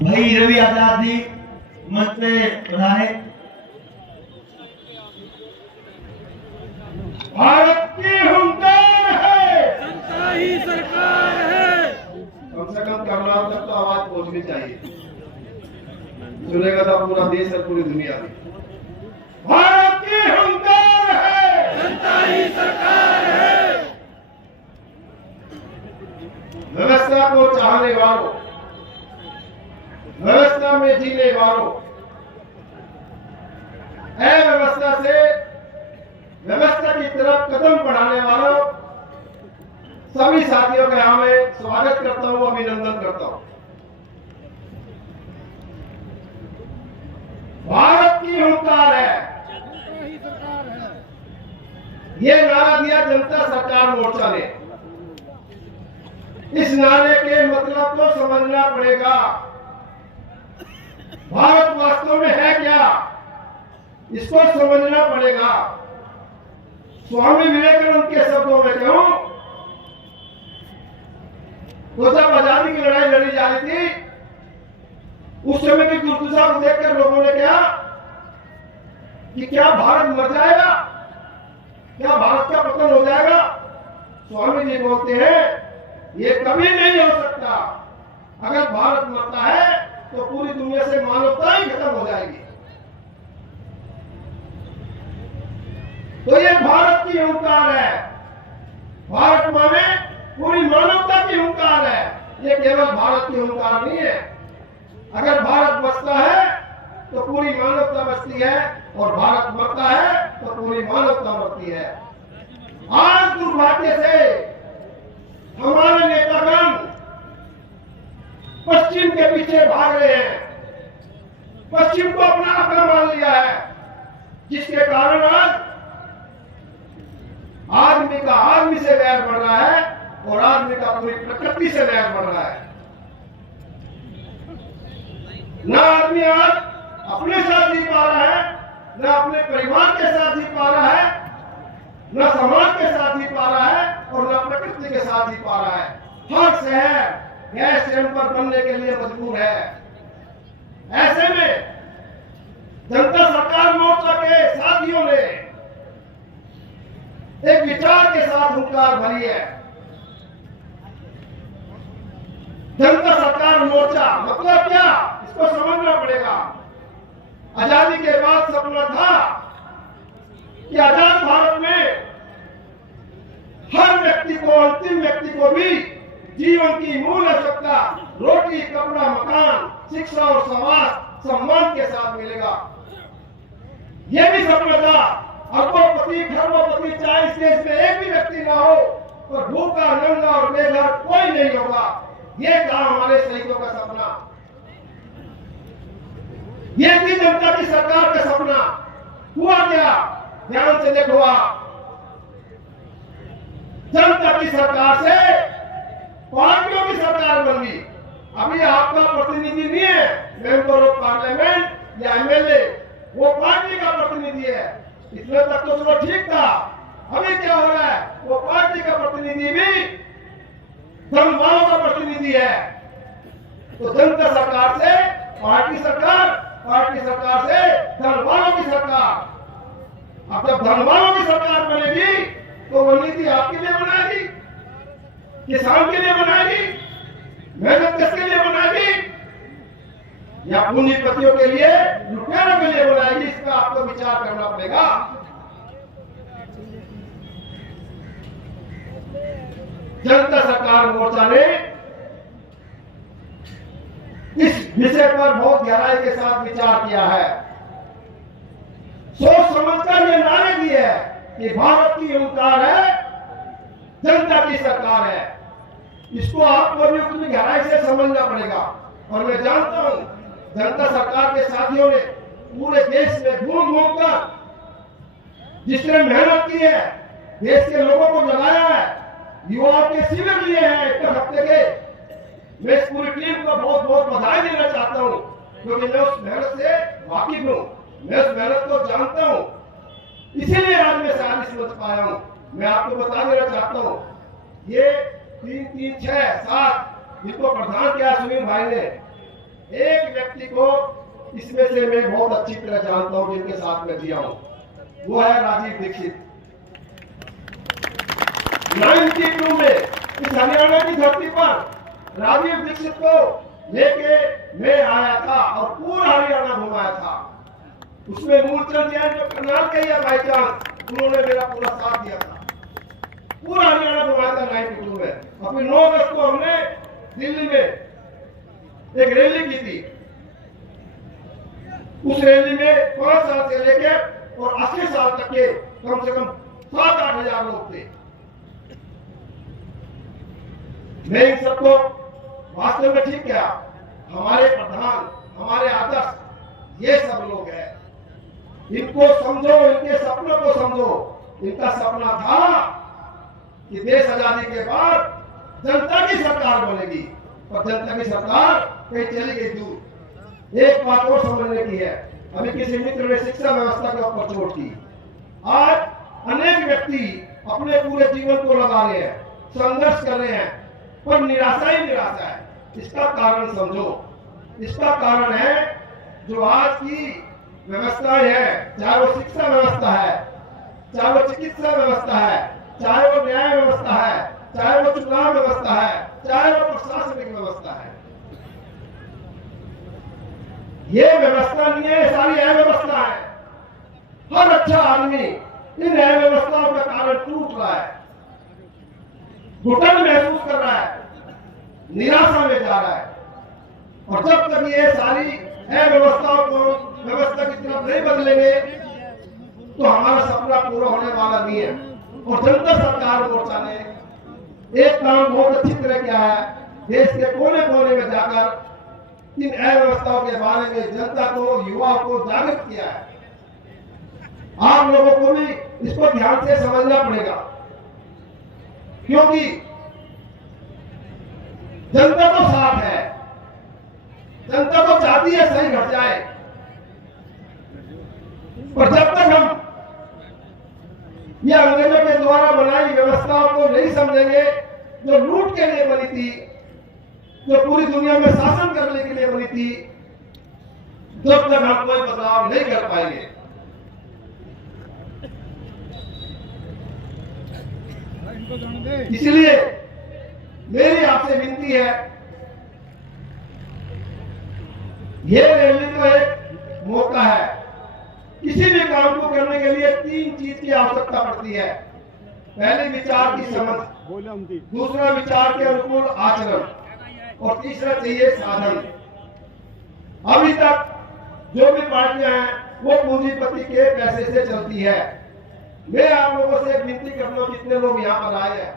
भाई रवि आजाद जी मंच पे पधारे। भारत की हुंकार है, जनता ही सरकार है। कम से कम कर्नाटक तक तो आवाज पहुंचनी चाहिए, सुनेगा तो पूरा देश और पूरी दुनिया में। भारत की हुंकार है, जनता ही सरकार है। व्यवस्था को चाहने वालों, व्यवस्था में जीने वालों, अव्यवस्था से व्यवस्था की तरफ कदम बढ़ाने वालों सभी साथियों का यहां मैं स्वागत करता हूं, अभिनंदन करता हूं। भारत की हुंकार है, जनता ही सरकार है। ये नारा दिया जनता सरकार मोर्चा ने। इस नारे के मतलब को समझना पड़ेगा। भारत वास्तव में है क्या, इसको समझना पड़ेगा। स्वामी विवेकानंद के शब्दों में कहूं तो जब आजादी की लड़ाई लड़ी जा रही थी, उस समय की दुर्दशा को देखकर लोगों ने कहा कि क्या भारत मर जाएगा, क्या भारत का पतन हो जाएगा। स्वामी जी बोलते हैं ये कभी नहीं हो सकता। अगर भारत मरता है तो पूरी दुनिया से मानवता ही खत्म हो जाएगी। तो ये भारत की हुंकार है। भारत माने पूरी मानवता की हुंकार है, ये केवल भारत की हुंकार नहीं है। अगर भारत बचता है तो पूरी मानवता बचती है, और भारत मरता है तो पूरी मानवता मरती है। आज दुर्भाग्य से हमारे नेतागण पश्चिम के पीछे भाग रहे हैं, पश्चिम को अपना अपना मान लिया है, जिसके कारण आज आदमी का आदमी से वैर बढ़ रहा है और आदमी का पूरी प्रकृति से वैर बढ़ रहा है। ना आदमी आज अपने साथ जी पा रहा है, ना अपने परिवार के साथ जी पा रहा है, ना समाज के साथ जी पा रहा है, और ना प्रकृति के साथ जी पा रहा है। हर शहर गैस चैंबर बनने के लिए मजबूर है। ऐसे में जनता सरकार मोर्चा के साथियों ने एक विचार के साथ हुंकार भरी है। जनता सरकार मोर्चा मतलब क्या, इसको समझना पड़ेगा। आजादी के बाद सपना था कि आजाद भारत में हर व्यक्ति को, अंतिम व्यक्ति को भी जीवन की मूल आवश्यकता रोटी, कपड़ा, मकान, शिक्षा और समाज सम्मान के साथ मिलेगा। यह भी सपना था। अरबोपति, खरबोपति चाहे इस देश में एक भी व्यक्ति ना हो, और भूखा, नंगा और बेघर कोई नहीं होगा। यह था हमारे शहीदों का सपना। यह थी जनता की सरकार का सपना। हुआ क्या, ध्यान से देखो आप। जनता की सरकार से पार्टियों की सरकार बन गई। अभी आपका प्रतिनिधि नहीं है मेंबर ऑफ पार्लियामेंट या एमएलए, वो पार्टी का प्रतिनिधि है। इसमें तक तो चलो ठीक था। अभी क्या हो रहा है, वो पार्टी का प्रतिनिधि भी धन वालों का प्रतिनिधि है। तो जनता सरकार से पार्टी सरकार, पार्टी सरकार से धन वालों की सरकार। अब जब धन वालों की सरकार बनेगी तो वो नीति आपके लिए बनाएगी, किसान के लिए बनाएगी, मेहनत किसके लिए बनाएगी, या पूंजीपतियों के लिए, लुटेरों के लिए बनाएगी। इसका आपको विचार करना पड़ेगा। जनता सरकार मोर्चा ने इस विषय पर बहुत गहराई के साथ विचार किया है। सोच समझकर ये नारे दिए है कि भारत की हुंकार है, जनता की सरकार है। इसको आपको भी उतनी गहराई से समझना पड़ेगा। और मैं जानता हूं जनता सरकार के साथियों ने पूरे देश में घूम घूम कर जिसने मेहनत की है, देश के लोगों को जगाया है, युवाओं के शिविर लिए हैं एक हफ्ते के। मैं इस पूरी टीम को बहुत बहुत बधाई देना चाहता हूं, क्योंकि मैं उस मेहनत से वाकिफ हूं, मैं उस मेहनत को जानता हूं, इसीलिए आज मैं शादी समझ पाया हूं। मैं आपको बता देना चाहता हूं, ये 3-3-6-7 जिसको प्रधान किया सुनील भाई ने, एक व्यक्ति को इसमें से मैं बहुत अच्छी तरह जानता हूं, जिनके साथ में जिया हूं, वो है राजीव दीक्षित। 92 में इस हरियाणा की धरती पर राजीव दीक्षित को लेके मैं आया था और पूरा हरियाणा घुमाया था। उसमें मूलचंद जैन जो करनाल के ही बाई चांस, उन्होंने मेरा पूरा साथ दिया था। पूरा हरियाणा घुमाया था 92 में। अपनी 9 अगस्त को हमने दिल्ली में एक रैली की थी। उस रैली में 5 साल से लेकर और 80 साल तक के कम से कम 7-8 हजार लोग थे। मैं इन सबको वास्तव में ठीक किया, हमारे प्रधान, हमारे आदर्श ये सब लोग हैं। इनको समझो, इनके सपनों को समझो। इनका सपना था कि देश आजादी के बाद जनता की सरकार बनेगी, और जनता की सरकार कहीं चली गई दूर। एक बात और समझने की है, अभी किसी मित्र ने शिक्षा व्यवस्था के ऊपर चोट की। आज अनेक व्यक्ति अपने पूरे जीवन को लगा रहे हैं, संघर्ष कर रहे हैं, पर निराशा ही निराशा है। इसका कारण समझो। इसका कारण है जो आज की व्यवस्थाएं है, चाहे वो शिक्षा व्यवस्था है, चाहे वो चिकित्सा व्यवस्था है, चाहे वो न्याय व्यवस्था है, चाहे वो चुनाव व्यवस्था है, चाहे वो प्रशासनिक व्यवस्था है। ये व्यवस्था नहीं है, सारी अव्यवस्था है। हर अच्छा आदमी इन अव्यवस्थाओं के कारण टूट रहा है, घुटन महसूस कर रहा है, निराशा में जा रहा है। और जब तक ये सारी अव्यवस्थाओं को व्यवस्था की तरफ नहीं बदलेंगे तो हमारा सपना पूरा होने वाला नहीं है। और जनता सरकार मोर्चा ने एक काम बहुत अच्छी तरह किया है, देश के कोने कोने में जाकर इन अव्यवस्थाओं के बारे में जनता को, युवाओं को जागृत किया है। आप लोगों को भी इसको ध्यान से समझना पड़ेगा, क्योंकि जनता तो साथ है, जनता तो चाहती है सही घट जाए, पर जब तक हम ये अंग्रेजों के द्वारा बनाई व्यवस्थाओं को नहीं समझेंगे, जो लूट के लिए बनी थी, जो पूरी दुनिया में शासन करने के लिए बनी थी, जब तक हम कोई बदलाव नहीं कर पाएंगे। इसलिए मेरी आपसे विनती है, ये रैली तो एक मौका है। किसी भी काम को करने के लिए 3 चीज की आवश्यकता पड़ती है। पहले विचार की समझ, दूसरा विचार के अनुकूल आचरण, और तीसरा चाहिए साधन। अभी तक जो भी पार्टियां हैं वो पूंजीपति के पैसे से चलती है। मैं आप लोगों से एक विनती करता हूं, जितने लोग यहाँ पर आए हैं,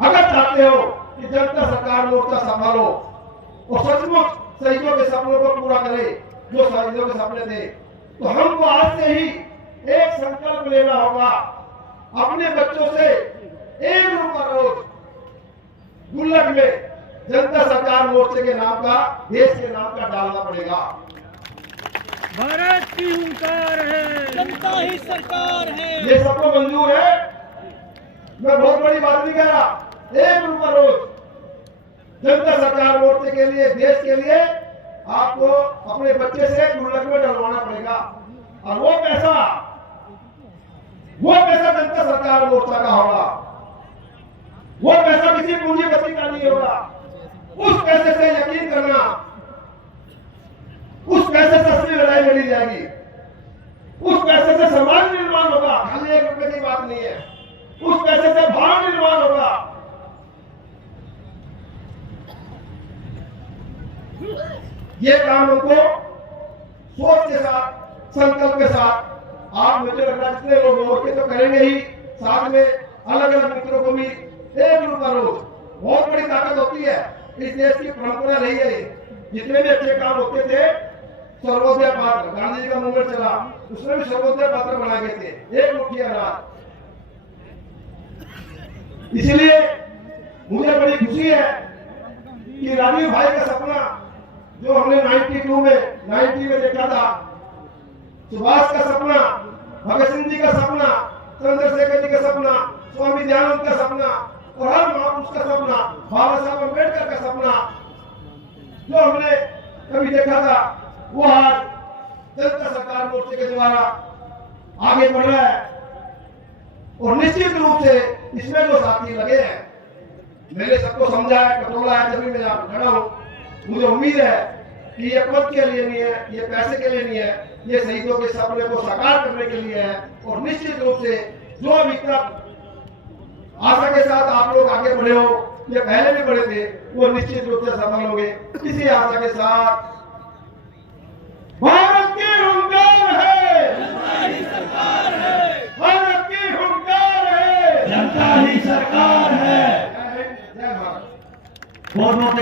अगर चाहते हो कि जनता सरकार मोर्चा सफल हो और सचमुच शहीदों के सपनों को पूरा करे, जो शहीदों के सपने थे, तो हमको आज से ही एक संकल्प लेना होगा। अपने बच्चों से 1 रुपया रोज गुल्लक में जनता सरकार मोर्चे के नाम का, देश के नाम का डालना पड़ेगा। भारत की हुंकार है, जनता ही सरकार है। ये सबको मंजूर है? मैं बहुत बड़ी बात नहीं कह रहा। 1 रुपया रोज जनता सरकार मोर्चे के लिए, देश के लिए आपको अपने बच्चे से गुल्लक में डलवाना पड़ेगा। और वो पैसा जनता सरकार मोर्चा का होगा। वो पैसा किसी पूंजीपति का नहीं होगा। उस पैसे से यकीन करना, उस पैसे से असली लड़ाई लड़ी जाएगी। उस पैसे से समाज निर्माण होगा, खाली 1 रुपए की बात नहीं है। उस पैसे से भाव निर्माण होगा। ये काम हमको सोच के साथ, संकल्प के साथ, आप मुझे लग रहा है जितने लोग हो के तो करेंगे ही, साथ में अलग अलग मित्रों को भी 1 रुपया रोज, बहुत बड़ी ताकत होती है। इस देश की परंपरा रही है। जितने भी अच्छे काम होते थे, सर्वोदय पात्र, गांधी जी का मूवमेंट चला, उसमें भी सर्वोदय पात्र बनाए गए थे, 1 मुट्ठी अनाज। इसलिए मुझे बड़ी खुशी है कि राजीव भाई का सपना जो हमने 92 में 90 में देखा था, सुभाष का सपना, भगत सिंह जी का सपना, चंद्रशेखर जी का सपना, स्वामी दयानंद का सपना, और हर महापुरुष का सपना, बाबा साहब अम्बेडकर का सपना, जो हमने कभी देखा था, वो आज जनता सरकार मोर्चे के द्वारा आगे बढ़ रहा है। और निश्चित रूप से इसमें जो साथी लगे हैं, मैंने सबको समझा है, कटोला है, तभी मैं यहाँ पे खड़ा हूँ। मुझे उम्मीद है कि ये पद के लिए नहीं है, ये पैसे के लिए नहीं है, ये शहीदों के सपने को साकार करने के लिए है। और निश्चित रूप से जो अभी तक आशा के साथ आप लोग आगे बढ़े हो, ये पहले भी बढ़े थे, वो निश्चित रूप से सफल होंगे। इसी आशा के साथ भारत की हुंकार है, जनता ही सरकार है, भारत की हुंकार है, जनता ही सरकार है। जय हिंद, जय भारत। बहुत बहुत